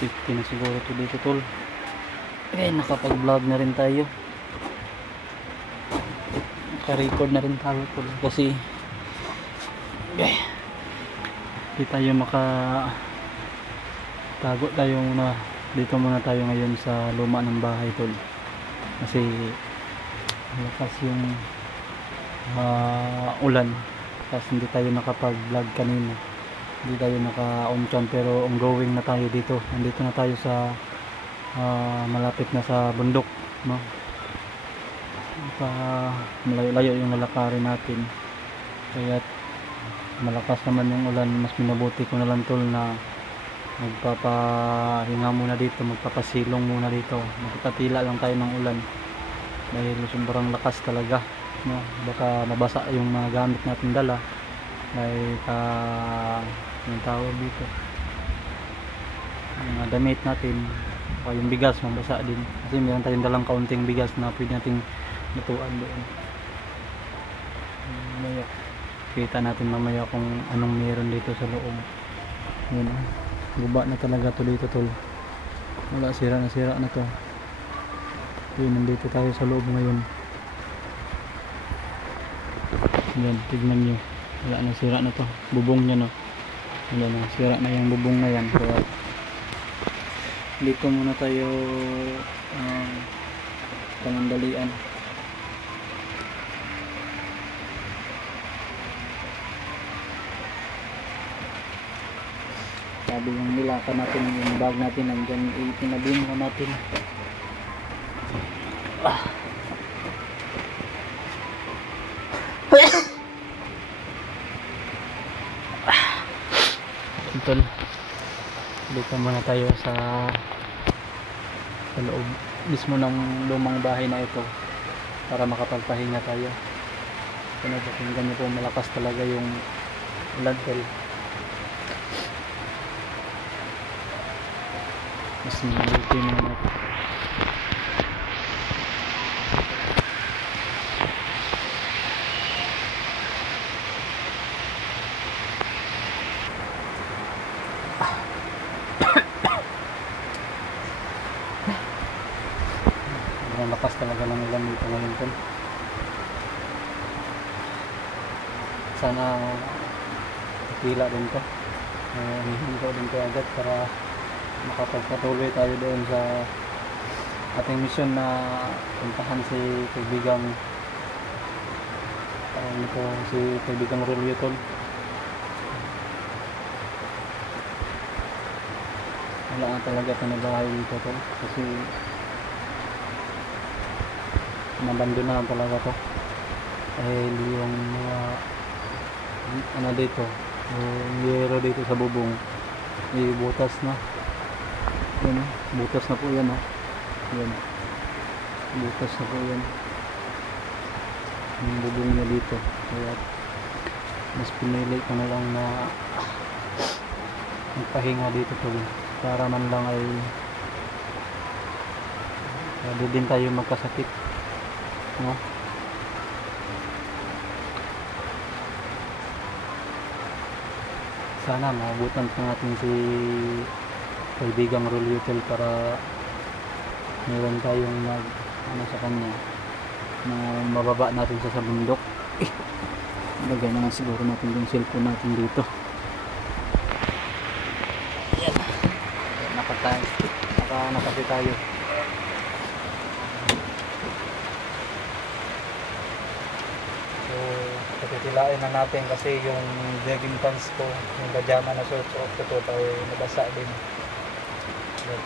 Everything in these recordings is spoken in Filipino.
safety na siguro to dito tol. Okay, nakapag vlog na rin tayo, naka-record na rin tayo tol, kasi okay, hindi tayo tago tayo muna dito, muna tayo ngayon sa luma ng bahay tol, kasi malakas yung ulan, tapos hindi tayo nakapag vlog kanina, hindi tayo naka-on cam, pero ongoing na tayo dito. Nandito na tayo sa malapit na sa bundok, no? Malayo-layo yung lalakarin natin, kaya malakas naman yung ulan. Mas minabuti ko na lang tol na magpapahinga muna dito, magpapasilong muna dito, magpapatila lang tayo ng ulan dahil sobrang lakas talaga, no? Baka mabasa yung mga gamit natin dala, like yung tawag dito, yung mga damit natin, o yung bigas mabasa din, kasi meron tayong dalang kaunting bigas na pwede nating lutuan doon. Mamaya kita natin mamaya kung anong meron dito sa loob. Yun, guba na talaga to dito tol, wala, sira na to. Yun, nandito tayo sa loob ngayon. Yan, tignan nyo, wala na, sira na to, bubong nya, no? Wala na, sira na yung bubong na yan. Kaya dito muna tayo pangandalian. Sabi yung nilakan natin, yung bag natin nandyan, itinabihin mo natin. Tol, dito muna tayo sa loob mismo ng lumang bahay na ito para makapagpahinga tayo. Pakinggan nyo po, malakas talaga yung ulan tol. Mas mabuti mo natin. Ang lakas talaga ng ulan dito ngayon tol. Sana pila din to, hihinto din to agad para makapagpatuloy tayo doon sa ating mission na puntahan si kaibigang Rolyo tol. Wala nga talaga ito na bahay dito tol, kasi nabando na lang talaga to, dahil yung ano dito, yung yero dito sa bubong butas na. Yan, butas na po yan, yan, butas na po yan yung bubong niya dito. Kaya mas pinili ko na lang na magpahinga dito tol, para man lang ay hindi din tayo magkasakit, no? Sana maabutan pa natin si kaibigang Rolyo tol, para meron tayong sa kanya na mababa natin sa bundok. Lagay na nga siguro natin yung cellphone natin dito. Yan, nakapit tayo. So patitilain na natin, kasi yung jogging pants ko, yung pajama na suot ko tayo nabasa din. So,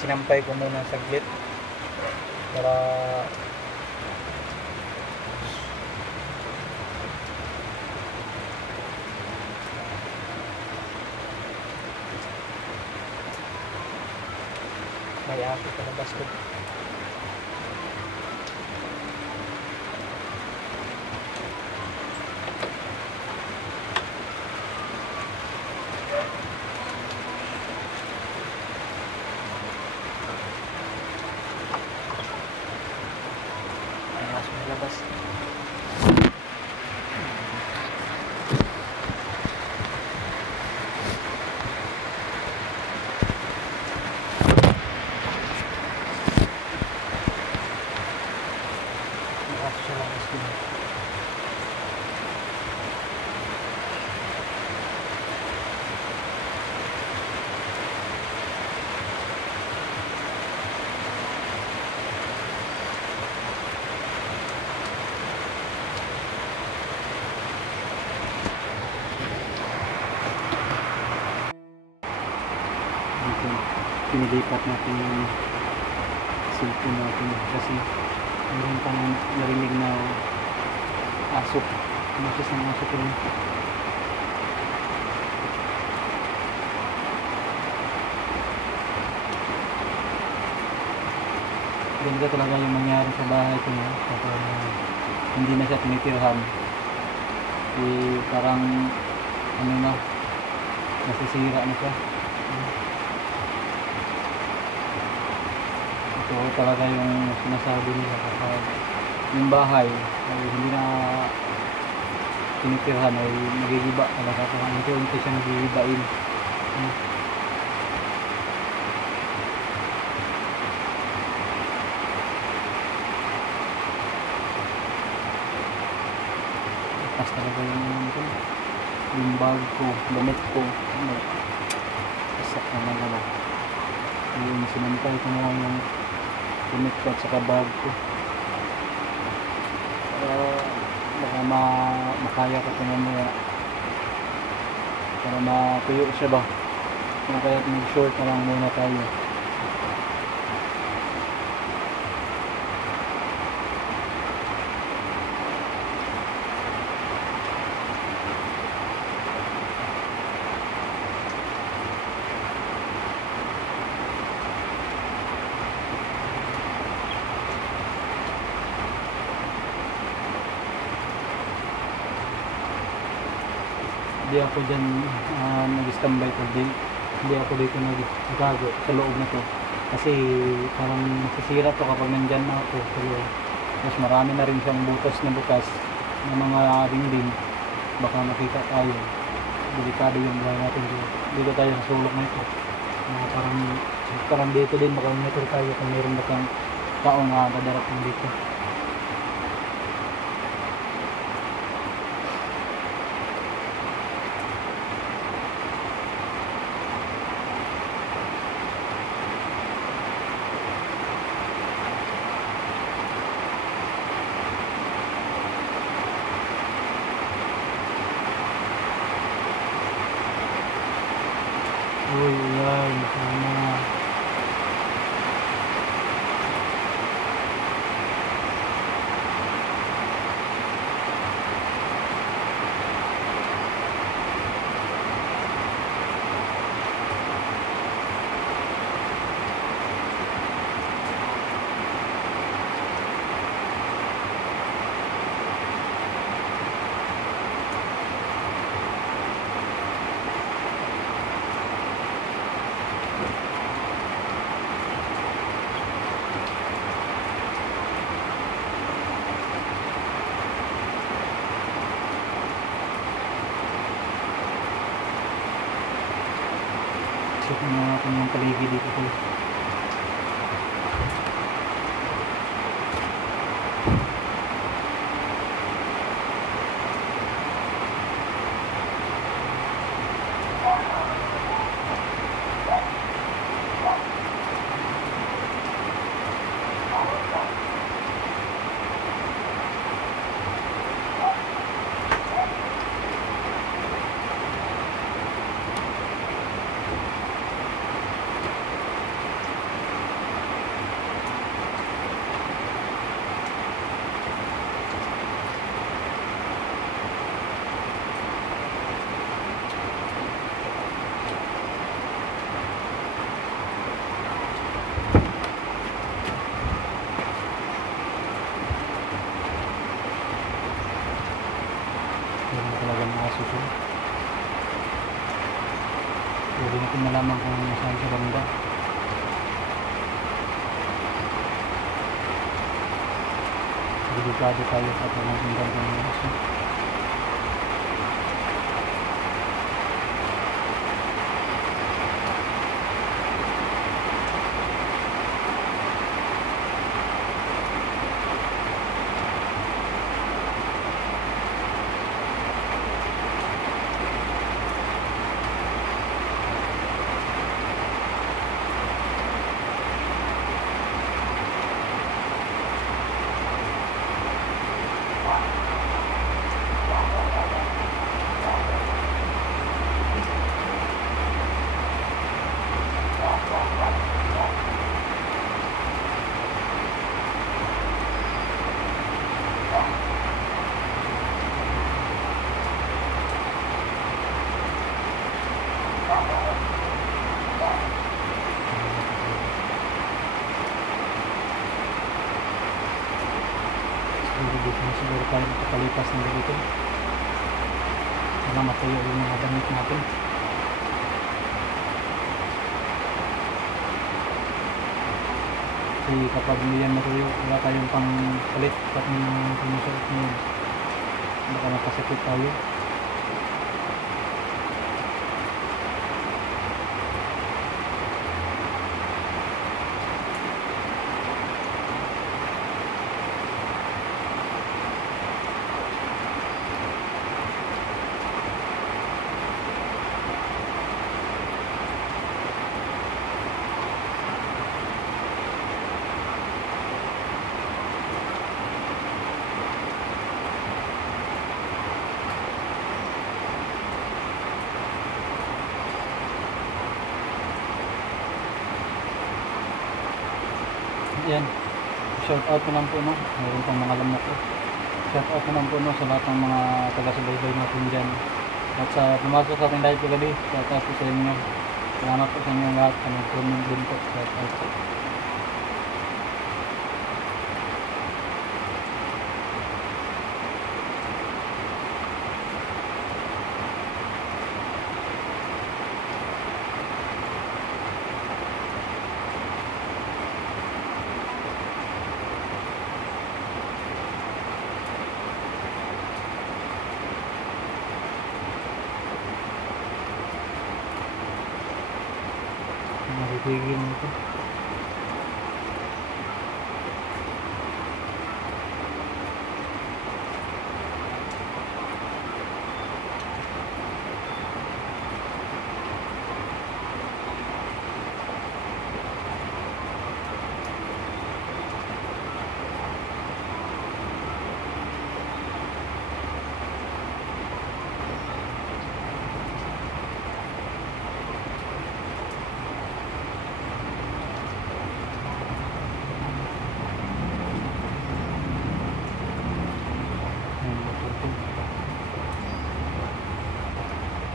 sinampay ko muna saglit para may ako pa na basket. Labas. pinilipat natin yung cellphone natin kasi meron pang narinig na asok, masis ng asok yun. Ganda talaga yung mangyari sa bahay ko yun kapag hindi na siya tinitirhan. Parang ano na, nasisira na siya. Ito talaga yung sinasabi nila kapag yung bahay ay hindi na tinitirhan ay nagigiba talaga, parang unti-unti siya nagigibain. Pas talaga yung bag ko, damit ko, pasak naman naman. Yung sinantay ko na lang yung damit ko at saka bag ko. Baka makaya ko ito mamaya para matuyo siya ba. Kaya mag-short na lang muna tayo. Hindi ako dyan nag-standby ko din. Hindi ako dito nagtago sa loob na to. Kasi parang nasisira to kapag nandyan na ako sa loob. Mas marami na rin siyang butas na bukas ng mga dingding. Baka makita tayo. Delikado yung buhay natin dito. Dito tayo sa sulok na ito. Parang dito din baka meter tayo kung meron ba kang taong dadarating dito. Uy, yan, sana. Check na natin yung paligid dito ko. Meron talaga ng aso siya. Pwede natin malaman kung saan siya banda. Delikado tayo kapag nasundan ng aso. bago tayo makapalipas ng dito para matuyo yung mga damit natin. Kasi kapag hindi yan matuyo, wala tayong pang palit at yung pinusuot nyo, baka makasakit tayo. Yan, shout out ko lang po, no, mayroon pang mga lamok ko. Shout out ko lang po, no, sa lahat ng mga taga-subaybay natin dyan at sa pumasok sa ating live kagabi. Shout out po sa inyo, salamat po sa inyo lahat sa nag-comment din po. Shout out po. Nakitigil mo ito.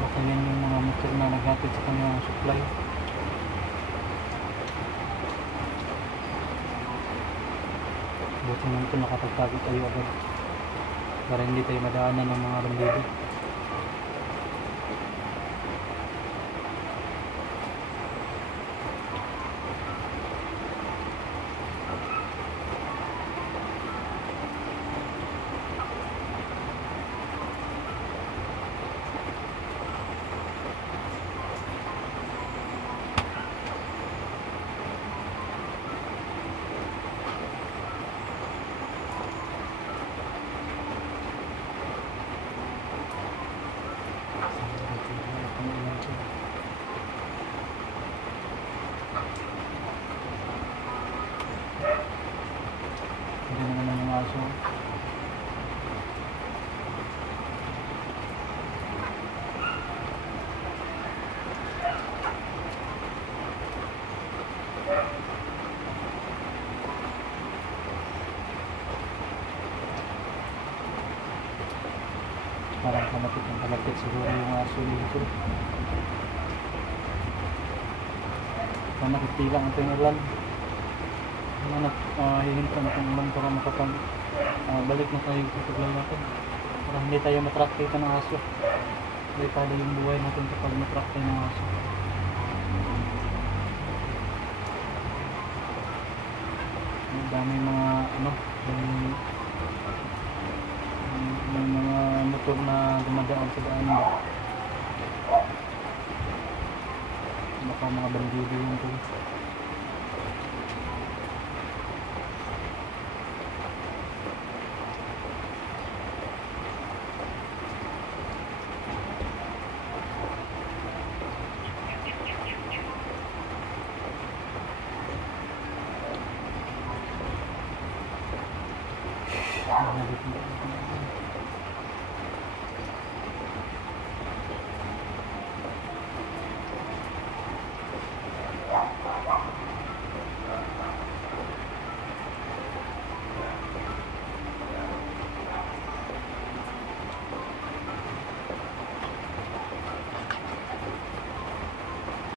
Baka yan yung mga motor na naghatid sa kanyang supply. Buti naman ito nakapagtago tayo agad para hindi tayo madaanan ng mga bandido. Hindi naman ang aso. Parang kalapit siguro yung aso dito. Parang nakipila ang ating ulan. Hihintan natin ulan para makapag balik na tayo sa paglay natin. Para hindi tayo matrack dito ng aso. Delikado yung buhay natin kapag matrack tayo ng aso. Ang dami mga may mga motor na dumadaan sa daan ba. Baka mga bandido yung ito. Nah,